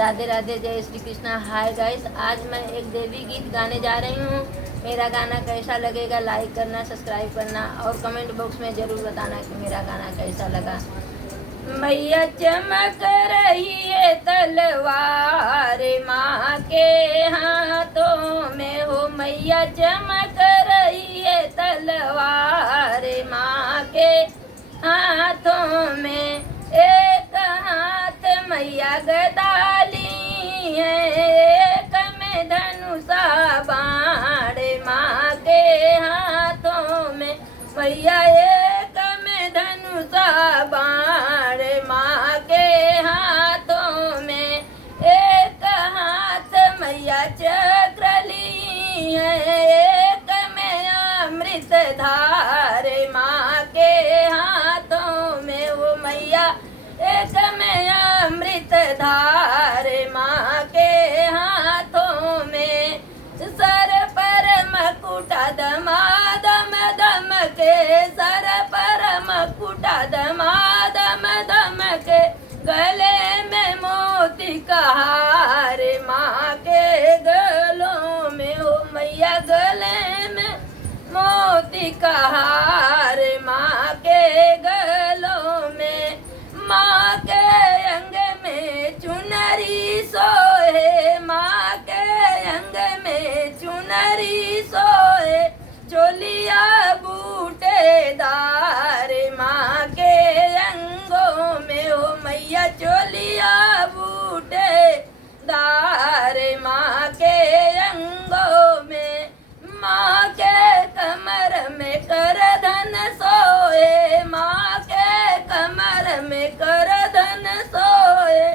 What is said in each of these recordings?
राधे राधे, जय Shri Krishna. Hi guys, आज मैं एक देवी गीत गाने जा रही हूँ। मेरा गाना कैसा लगेगा लाइक करना, सब्सक्राइब करना और कमेंट बॉक्स में ज़रूर बताना कि मेरा गाना कैसा लगा। मैया चमक रही है तलवार माँ के हाथों में हो, मैया चमक रही है तलवार माँ के हाथों में। एक हाथ मैया गदाली है, एक में धनुषा बाण माँ के हाथों में। मैया एक में धनुषा बाण माँ के हाथों में। एक हाथ मैया चक्र ली है, एक में अमृत धार माँ के हाथों में। वो मैया एक में अमृत धार माँ के हाथों में। सर पर मकुटा दमादम दम के, सर पर मकुटा दमादम दम के। गले में मोती का हार माँ के गलों में हो, मैया गले में मोती का हार माँ के गलों में। माँ के अंग में चुनरी सोए, माँ के अंग में चुनरी सोए। चोलिया बूटेदार माँ के अंगों में हो, मैया चोलिया बूटेदार माँ के अंगों में। माँ के कमर में करधन सोए, माँ के कमर में करधन सोए।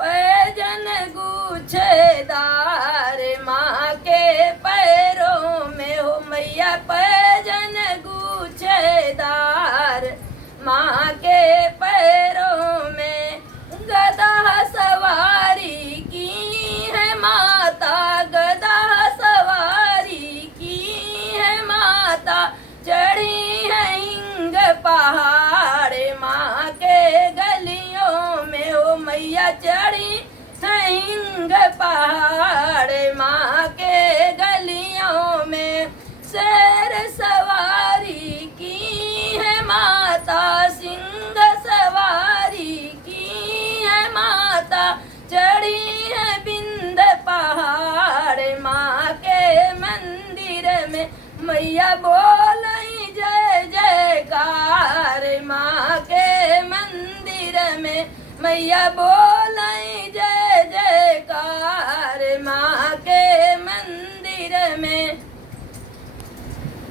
पैजन गुच्छेदार माँ के पैरों में हो, मैया पैजन गुच्छेदार माँ के पैरों में। गदा सवारी की है माता, गदा सवारी की है माता। चढ़ी है हिंग पहाड़ माँ के गलियों में हो, मैया चढ़ी है हिंग पहाड़ माँ के गलियों में। शेर सवारी की है माता, सिंह सवारी की है माता। चढ़ी है बिंद पहाड़ माँ के मंदिर में। मैया बोलाई जय जयकार माँ के मंदिर में। मैया बोलाई जय जयकार माँ के मंदिर में।